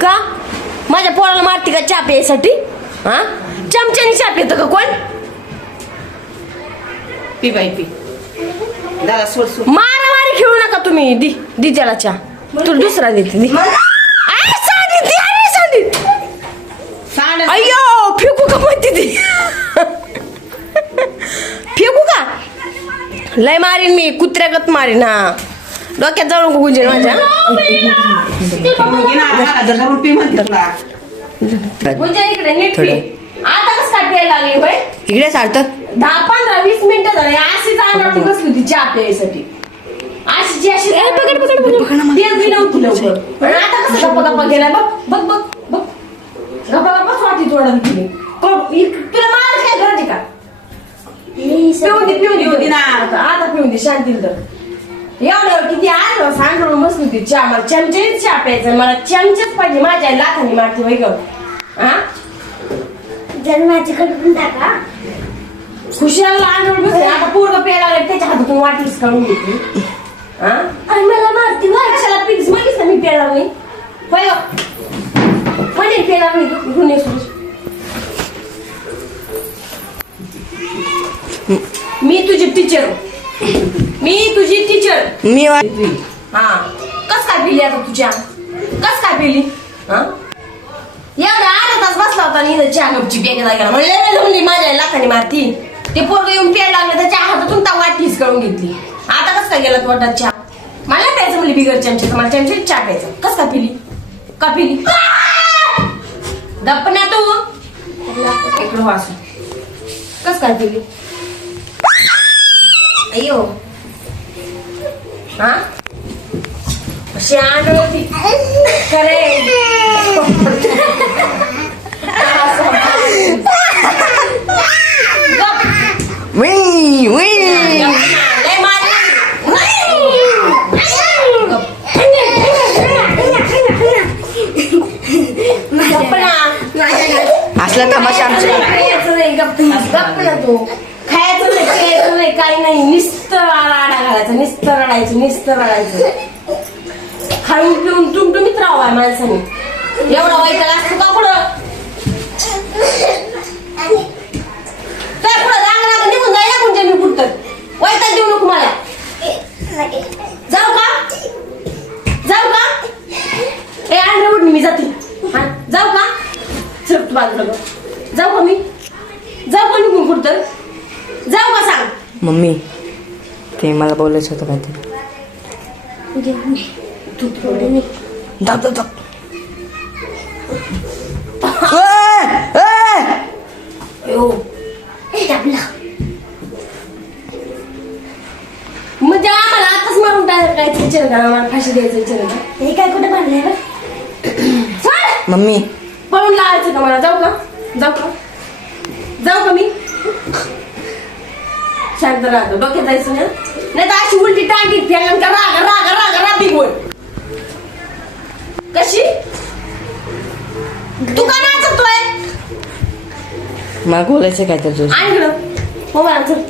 का? माझ्या पोराला मारती का चहा प्यायसाठी? हा? चमच्याने चहा पितं का कोण? पी बाई पी. दादा सोड सोड. मारामारी खेळू नका तुम्ही. दी दी त्याला चहा. तुला दुसरा देते दी. अरे सांगित दी, अरे सांगित. सांड अय्यो फेकू का म्हणते ती? फेकू का? लय मारीन मी कुत्र्यागत मारीन हा. डोक्यात जाऊ नको गुंजेल माझ्या. गुंजेल इकडे नीट पी. आता कसं काय प्यायला लागली होय इकडे सार्थक दहा पंधरा वीस मिनिटं झाली. अशीच अंगावरती बसली होती चहा प्यायसाठी. अशीची अशी पकड पकड तेल बी नव्हती लवकर. पण आता कसं गप्पा गप्पा गेलाय बघ बघ बघ बघ. गप्पा गप्पाच वाटी गेली. कोण- इ- तुला मला काय गरज आहे का? पिऊन दे पिऊन दे पिऊन दे. ना आता आता पिऊन दे शांतील तर. एवढं किती आलं सांगून बसली होती. चहा मला चमचेच चहा प्यायचा मला चमचेच पाहिजे. माझ्या लाखानी मारते ग. हा? जन्माचे कडून टाका. खुशाला अंगावर बसले. आता पूर्ण प्यायला लागले त्याच्या हातातून वाटीच काढून घेतली. हा? आणि मला मारती प्लीज मागितलं ना मी प्यायला नाही होय हो. म्हणे प्यायला नाही इकडून ये सुरेश. मी तुझी टीचर मी तुझी टीचर मी हा. कस काय पिली आता तुझ्या? कस काय पिली हा? एवढा अर्धा तास बसला होता आणि चहा म्हणले म्हणली माझ्या लाखाने मारती. ते पोरग येऊन प्यायला लागलं त्याच्या हातातून ता वाटीच करून घेतली. आता कस काय गेला तू वाटत चहा? मला प्यायचं म्हणली बिगर चमचे मला चमचे चहा प्यायचं. कस काय पिली का पिली दप्प ना तू. इकडं वाचू कस काय पिली अय्यो. हा अशी आंधळ होती खरे गप. वी, वी. लय मारली. गप. गप्प ना. असला तमाशा आमच्या खायचं नाही गप्प गप्प ना तू खायचं नाही खायचं नाही काही नाही नुसतं आडा घालायचं नुसतं रडायचं नुसतं रडायचं खाऊन पिऊन टुमटुमीत राहावा माणसाने एवढा वैताग असतो का पुढं? काय पुढं रांग निघून जायला मी कुठं वैताग देऊ नको मला. जाऊ का? जाऊ का? ए आणलं मी जाते. हा जाऊ का? चल तू बाजूला जाऊ का मी? जाऊ का निघून कुठं जाऊ का सांग? मम्मी ते मला बोलायचं होतं काहीतरी. ए, ए! यो म्हणजे आम्हाला आताच मारून टाकायचं काय विचार करा आम्हाला फाशी द्यायचं विचार करा. हे काय कुठे चल! मम्मी. पळून लावायचं का मला? जाऊ का? जाऊ का? जाऊ का मी? शांत राहतो. डोक्यात जायचं नाही. तर अशी उलटी टांगी फेकन का राग राग राग राग बोल कशी? तू का नाचतोय? मला बोलायचं काहीतरी तुझं आणि इकडं. मोबाईल आण, चल.